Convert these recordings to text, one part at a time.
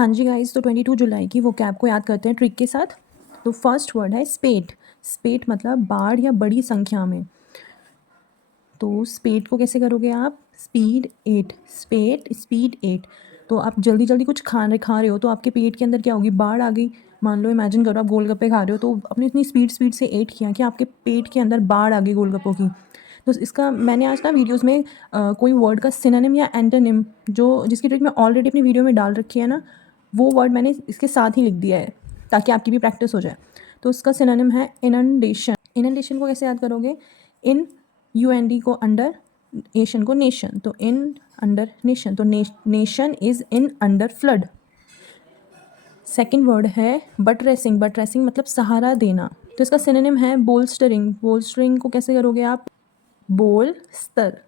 हाँ जी गाइस, तो 22 जुलाई की वो कैब को याद करते हैं ट्रिक के साथ। तो फर्स्ट वर्ड है स्पेट। स्पेट मतलब बाढ़ या बड़ी संख्या में। तो स्पेट को कैसे करोगे आप? Speed 8, स्पेट speed 8। तो आप जल्दी जल्दी कुछ खा रहे हो तो आपके पेट के अंदर क्या होगी? बाढ़ आ गई। मान लो, इमेजिन करो आप गोलगप्पे खा रहे हो तो अपनी इतनी स्पीड से 8 किया कि आपके पेट के अंदर बाढ़ आ गई गोलगप्पों की। तो इसका मैंने आज ना वीडियोस में कोई वर्ड का सिनोनिम या एंटोनिम जो जिसकी ट्रिक मैं ऑलरेडी अपनी वीडियो में डाल रखी है ना, वो वर्ड मैंने इसके साथ ही लिख दिया है ताकि आपकी भी प्रैक्टिस हो जाए। तो उसका सिनोनिम है इनंडेशन। इनंडेशन को कैसे याद करोगे? इन यूएनडी को अंडर, एशन को नेशन, तो इन अंडर नेशन, तो nation is in under flood. Second word है बटरेसिंग। बटरेसिंग मतलब सहारा देना। तो इसका सिनोनिम है बोल्स्टरिंग। बोल्स्टरिंग को कैसे करोगे आप? बोल स्तर,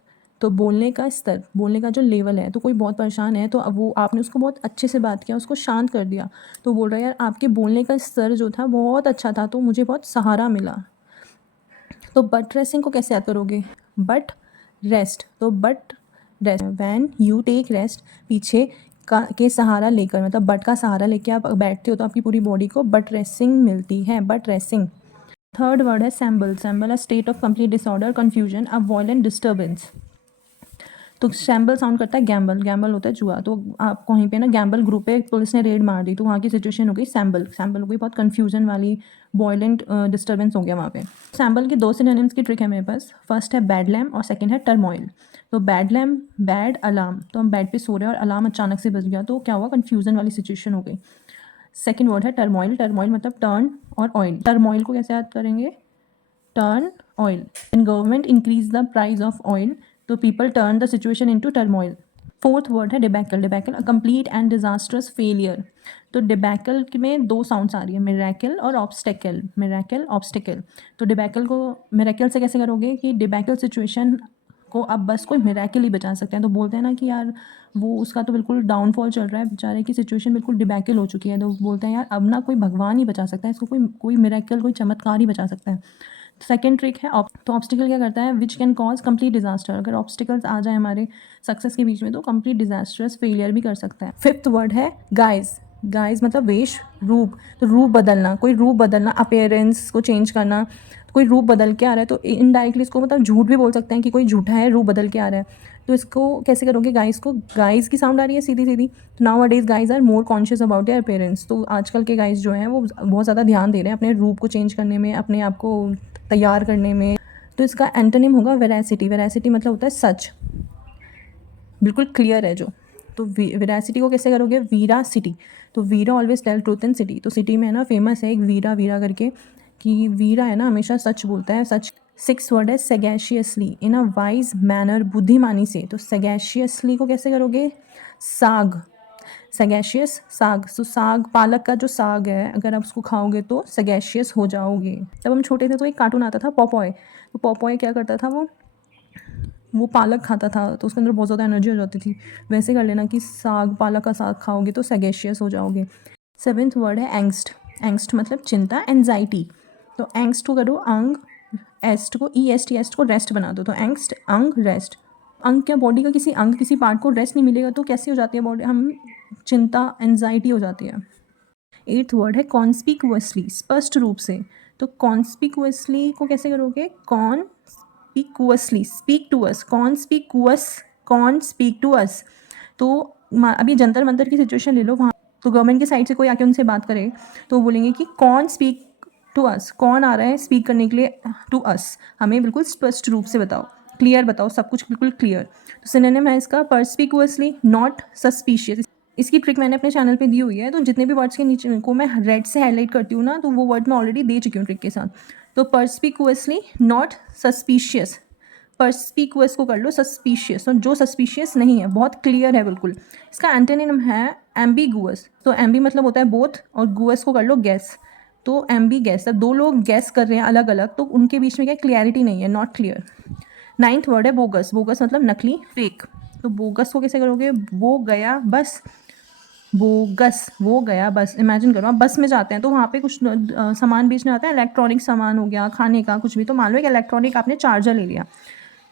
तो बोलने का स्तर, बोलने का जो लेवल है। तो कोई बहुत परेशान है तो अब वो आपने उसको बहुत अच्छे से बात किया, उसको शांत कर दिया, तो बोल रहा है यार आपके बोलने का स्तर जो था बहुत अच्छा था तो मुझे बहुत सहारा मिला। तो बट रेसिंग को कैसे याद करोगे? बट रेस्ट, तो but rest when you take rest, पीछे का के सहारा लेकर, मतलब बट का सहारा लेके आप बैठते हो तो आपकी पूरी बॉडी को बट रेसिंग मिलती है, बट रेसिंग। थर्ड वर्ड है sample. Sample a state of complete disorder, confusion, a violent disturbance. तो सैम्बल साउंड करता है गैम्बल। गैम्बल होता है जुआ। तो आप कहीं पे ना गैम्बल ग्रुप पे पुलिस ने रेड मार दी तो वहाँ की सिचुएशन हो गई सैम्बल। सैम्बल हो गई बहुत कन्फ्यूजन वाली, वॉयलेंट डिस्टर्बेंस हो गया वहाँ पे। सैम्बल की दो सिनोनिम्स की ट्रिक है मेरे पास। फर्स्ट है बैड लैम्प और सेकंड है टर्मोइल। तो बैड लैम्प, बैड अलार्म, तो हम बेड पे सो रहे हैं और अलार्म अचानक से बज गया तो क्या हुआ? कन्फ्यूजन वाली सिचुएशन हो गई। सेकेंड वर्ड है टर्मोइल। टर्मोइल मतलब टर्न और ऑयल। टर्मोइल को कैसे याद करेंगे? Turn oil. When government increase the price of oil, तो people turn the situation into turmoil. Fourth word है debacle. Debacle a complete and disasters failure. तो डिबैकल में दो साउंड्स आ रही है, मिरेकल और ऑब्स्टेकल। Miracle obstacle. तो डिबैकल को मिरेकल से कैसे करोगे कि डिबैकल सिचुएशन को अब बस कोई मिरेकल ही बचा सकते हैं। तो बोलते हैं ना कि यार वो उसका तो बिल्कुल डाउनफॉल चल रहा है, बेचारे की सिचुएशन बिल्कुल डिबैकल हो चुकी है, तो बोलते हैं यार अब ना कोई भगवान ही बचा सकता है इसको, कोई कोई मिरेकल, कोई चमत्कार ही बचा सकता है। सेकेंड ट्रिक है तो ऑब्स्टिकल क्या करता है? Which can cause complete disaster. अगर ऑब्स्टिकल्स आ जाए हमारे सक्सेस के बीच में तो कंप्लीट डिजास्टर्स फेलियर भी कर सकता है। फिफ्थ वर्ड है गाइज। गाइज मतलब वेश, रूप। तो रूप बदलना, कोई रूप बदलना, अपेयरेंस को चेंज करना। कोई रूप बदल के आ रहा है तो इनडायरेक्टली इसको मतलब झूठ भी बोल सकते हैं कि कोई झूठा है, रूप बदल के आ रहा है। तो इसको कैसे करोगे? गाइज को, गाइज की साउंड आ रही है सीधी सीधी। तो nowadays guys are more conscious about their appearance. तो आजकल के गाइज जो हैं वो बहुत ज़्यादा ध्यान दे रहे हैं अपने रूप को चेंज करने में, अपने आप को तैयार करने में। तो इसका एंटोनिम होगा वेरासिटी। वेरासिटी मतलब होता है सच, बिल्कुल क्लियर है जो। तो वेरासिटी को कैसे करोगे? वीरा सिटी। तो Veera always tell truth in city. तो सिटी में है ना फेमस है एक वीरा, वीरा करके, कि वीरा है ना हमेशा सच बोलता है, सच। सिक्स वर्ड है सेगैशियसली, इन अ वाइज मैनर, बुद्धिमानी से। तो सेगैशियसली को कैसे करोगे? साग। सेगैशियस साग। सो साग, पालक का जो साग है, अगर आप उसको खाओगे तो सेगैशियस हो जाओगे। जब हम छोटे थे तो एक कार्टून आता था पॉपॉय। तो पॉपॉय क्या करता था? वो पालक खाता था तो उसके अंदर बहुत ज़्यादा एनर्जी हो जाती थी। वैसे कर लेना कि साग, पालक का साग खाओगे तो सेगेशियस हो जाओगे। सेवेंथ वर्ड है एंग्स्ट। एंग्स्ट मतलब चिंता, एंजाइटी। तो एंग्स्ट को करो अंग, एस्ट को ई एस टी, एस्ट को रेस्ट बना दो। तो एंग्स्ट अंग रेस्ट। अंग क्या? बॉडी का किसी अंग, किसी पार्ट को रेस्ट नहीं मिलेगा तो कैसी हो जाती है बॉडी? हम चिंता, एंजाइटी हो जाती है। एट्थ वर्ड है कॉन्स्पिकुअसली, स्पष्ट रूप से। तो कॉन्स्पिकुअसली को कैसे करोगे? Conspicuously, speak to us, conspicuous, con speak to us. तो अभी जंतर मंतर की सिचुएशन ले लो, वहाँ तो गवर्नमेंट की साइड से कोई आके उनसे बात करे तो वो बोलेंगे कि कौन स्पीक टू अस, कौन आ रहा है स्पीक करने के लिए टू अस, हमें बिल्कुल स्पष्ट रूप से बताओ, क्लियर बताओ, सब कुछ बिल्कुल क्लियर। तो सिनोनिम है इसका परस्पिकुअसली, नॉट सस्पिशियस। इसकी ट्रिक मैंने अपने चैनल पे दी हुई है, तो जितने भी वर्ड्स के नीचे को मैं रेड से हाईलाइट करती हूँ ना, तो वो वर्ड मैं ऑलरेडी दे चुकी हूँ ट्रिक के साथ। तो परस्पिकुअसली, नॉट सस्पिशियस। परस्पिकुअस को कर लो सस्पिशियस, तो जो सस्पिशियस नहीं है, बहुत क्लियर है बिल्कुल। इसका एंटोनिम है एम्बिगुअस। तो एम्बी मतलब होता है बोथ, और गुअस को कर लो गैस। तो एम्बी गैस, अब दो लोग गैस कर रहे हैं अलग अलग तो उनके बीच में क्या क्लियरिटी नहीं है, नॉट क्लियर। नाइन्थ वर्ड है बोगस। बोगस मतलब नकली, फेक। तो बोगस को कैसे करोगे? वो गया बस, बोगस, वो गया बस। इमेजिन करो आप बस में जाते हैं तो वहाँ पे कुछ सामान बेचने आता है, इलेक्ट्रॉनिक सामान हो गया, खाने का कुछ भी। तो मान लो एक इलेक्ट्रॉनिक आपने चार्जर ले लिया,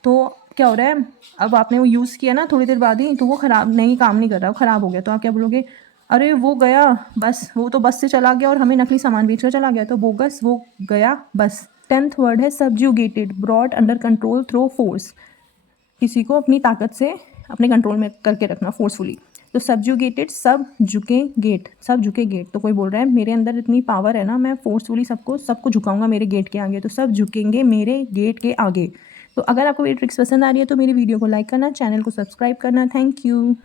तो क्या हो रहा है? अब आपने वो यूज़ किया ना थोड़ी देर बाद ही, तो वो ख़राब नहीं, काम नहीं कर रहा, वो ख़राब हो गया। तो आप क्या बोलोगे? अरे वो गया बस, वो तो बस से चला गया और हमें नकली सामान बेच कर चला गया, तो बोगस वो गया बस। 10th वर्ड है subjugated, brought under control through force, किसी को अपनी ताकत से अपने कंट्रोल में करके रखना फोर्सफुली। तो सबज्यूगेटेड, सब झुके गेट, सब झुके गेट। तो कोई बोल रहा है मेरे अंदर इतनी पावर है ना, मैं फोर्सफुली सबको झुकाऊंगा मेरे गेट के आगे, तो सब झुकेंगे मेरे गेट के आगे। तो अगर आपको ये ट्रिक्स पसंद आ रही है तो मेरी वीडियो को लाइक करना, चैनल को सब्सक्राइब करना। Thank you.